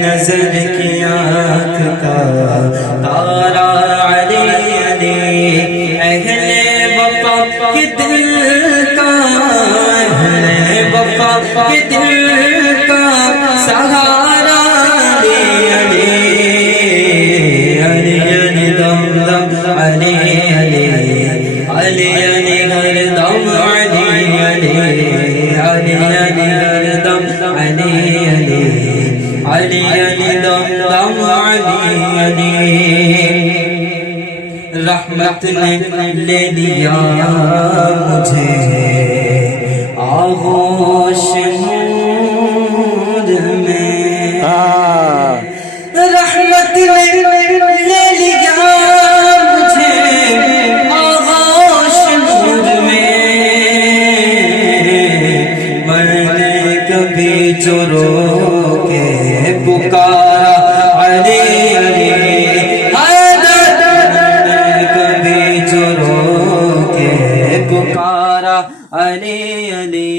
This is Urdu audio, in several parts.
نظر کی آنکھ کا تارا علی علی، اہل وفا کے دل کا، اہل وفا کے دل کا سہارا علی علی، علی علی دم دم علی علی، علی علی ہر دم علی علی، علی علی ہر دم علی علی، علی علی دم دم علی علی۔ رحمت نے لے لیا مجھے آغوش نور میں، رحمت نے لے لیا مجھے آغوش نور میں، میں نے کبھی جو رو کے پکارا علی علی، کبھی جو رو کے پکارا علی علی،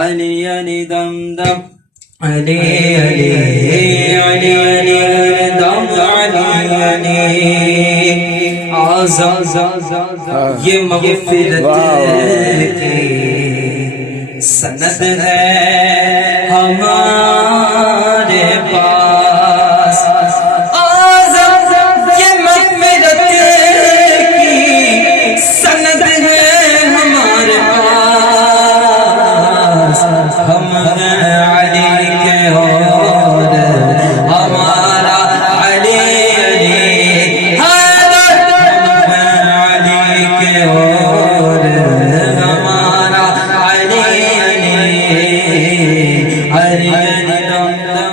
علی علی دم دم علی علی، علی علی دم علی علی۔ اعظم یہ مغفرت کی سند ہے ہمارے پاس، اعظم یہ مغفرت کی سند ہے ہمارے پاس، ہم ہیں علی کے اور ہمارا علی علی، ہم ہیں علی کے اور ہمارا علی علی، علی علی دم دم